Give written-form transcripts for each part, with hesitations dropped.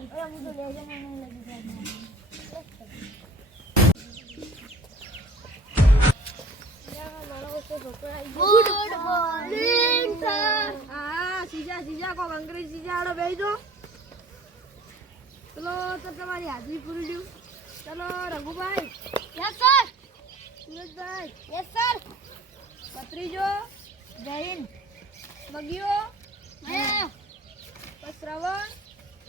Good morning sir. હા સીજા કોક અંગ્રેજી સીજા આડો બેસજો. ચલો તો તમારી હાજરી પૂરી દઉં. ચલો Raghubhai. Yes sir. Surajbhai. Yes sir. ભત્રીજો. જય હિન્દ. બગીયો. આયા. શ્રવણ.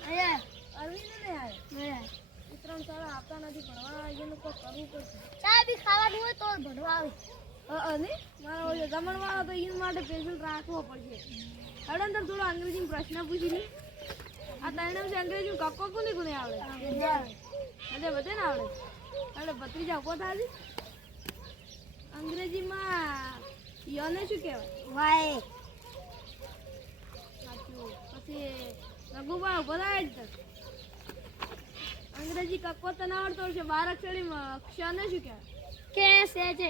આયા. અરવિંદ ને આવ્યો. આયા. એ ત્રણ સારા આપતા નથી ભણવા એનું કોઈ કરવું પડશે. ચા બી ખાવાનું હોય તો ભણવા આવે. નહીં મારા ઓલો જમણવાળો તો એના માટે પેશન્ટ રાખવો પડશે. હવે અંદર થોડો અંગ્રેજીમાં પ્રશ્ન પૂછી લે. આ ત્રણે છે અંગ્રેજી કક્કો કોને કોને આવડે? બધે બધે ને આવડે. એટલે ભત્રીજા ઉભો થાય અંગ્રેજીમાં યને શું કહેવાય? વાય. સાચું. પછી રઘુભાઈ ઉભો થાય જ અંગ્રેજી કક્કો તો ના આવડતો હશે. બાર અક્ષરી ક્ષને શું કહેવાય? કે સે છે.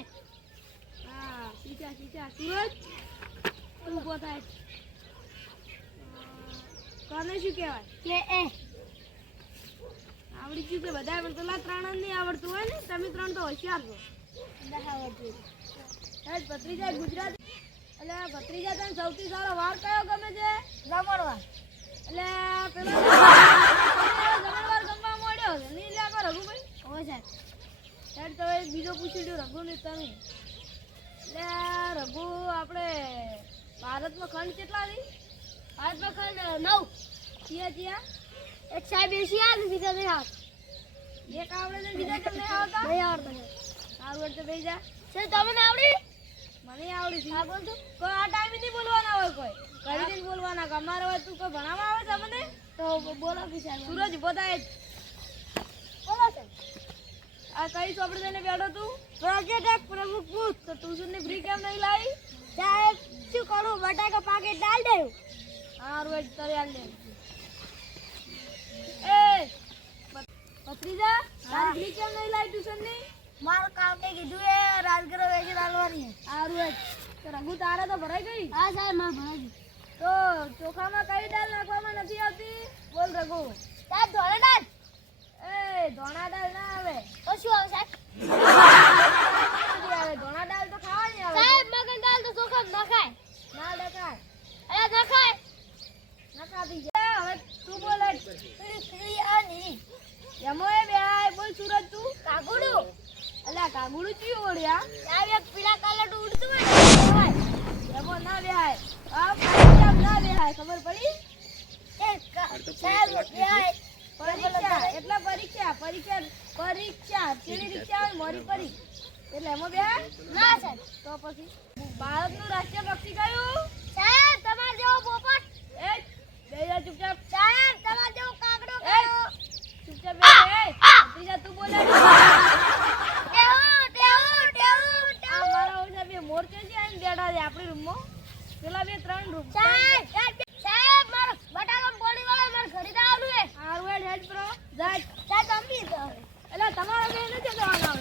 હા સીચા સુરજ ઉભો થાય. કને શું કહેવાય? કે એ. આવડી ગયું કે બધા પણ પેલા ત્રણ નહીં આવડતું હોય ને. તમે ત્રણ તો હોશિયાર છો. ભત્રીજા ગુજરાતી. એટલે ભત્રીજા તને સૌથી સારો વાર કયો ગમે છે? જમણવાર. એટલે પેલો જમણવાર ગમવા મળ્યો છે નહીં લ્યા કો રઘુભાઈ? હોય સાહેબ. સાહેબ તો એક બીજો પૂછી લ્યો રઘુ ને તમે. એટલે રઘુ આપણે ભારતમાં ખંડ કેટલા છે? ભારતમાં ખંડ 9. ચિયા એક સાહેબ એસી આવે બીજા નહીં આવે. એક આવડે છે બીજા કેમ નહીં આવતા? નહીં આવડતા. સારું એટલે બેસી જા. સર તમને આવડી? મને આવડી છે. હા બોલ તું. કોઈ આ ટાઈમે નહીં બોલવાના હોય કોઈ. ઘડી જઈને બોલવાના. અમારે હોય તું કોઈ ભણાવવા આવે તમને? તો બોલો કે સાહેબ. સૂરજ ઉભો થાય. બોલો સર. આ કઈ ચોપડી લઈને બેઠો તું? પ્રોજેક્ટ એક પ્રમુખ પૂછ. તો ટ્યુશનની ફ્રી કેમ નહીં લાવી? સાહેબ શું કરું બટાકા પાકેટ ડાલ દઉં. સારું એટલે તારે હાલ દે. એ ભત્રીજા તારી ફ્રી કેમ નહીં લાવી ટ્યુશનની? મારું કામ ને કીધું એ રાજગરો વેચી ડાલવાની. સારું તો રઘુ તારે તો ભરાઈ ગઈ. હા સાહેબ મારે ભરાઈ ગયું. તો ચોખામાં કઈ દાળ નાખવામાં નથી આવતી? બોલ રઘુ. સાહેબ ધોળે ડાલ. એ ધોણા દાળ ના આવે. તો શું આવે સાહેબ? નથી આવે. ધોણા દાળ તો ખાવાની આવે. સાહેબ મગન દાલ તો ચોખા નખાય. ના ડકાય. અરે નખાય. નકાતી જાય. હવે તું બોલ. ફ્રી આની એમોય બે આય. બોલ સુરજ તું. કાગુડું. અલ્યા કાગુડું ચિયો ઓળ્યા? સાહેબ એક પીળા કલરનું ઉડતું હોય ને એમો ના બેહાય. આ પરીક્ષા ના બેહાય. ખબર પડી? સાહેબ બેહાય. પરીક્ષા એટલે પરીક્ષા ચીડી રિક્ષા હોય મોરી પરી એટલે એમાં બેહાય ના સાહેબ. તો પછી ભારતનું રાષ્ટ્રીય પક્ષી કયું? સાહેબ તમાર જેવો પોપટ. એ બે જા ચૂપચાપ. સાહેબ તમાર જેવો કાગડો એ કયો? ચૂપચાપ બે. ત્રીજા તું બોલે. આ મારા ઓછા બે મોરચે છે આઈને બેઠા છે આપણી રૂમમાં. પેલા બે ત્રણ રૂમ. સાહેબ મારો બટાકા પોણી વાળો માર ઘરે જવાનું છે. હારું હેડ હેડ પ્રો. જા. સાહેબ તમે એટલે તમારા બે નથી જવાના હોય.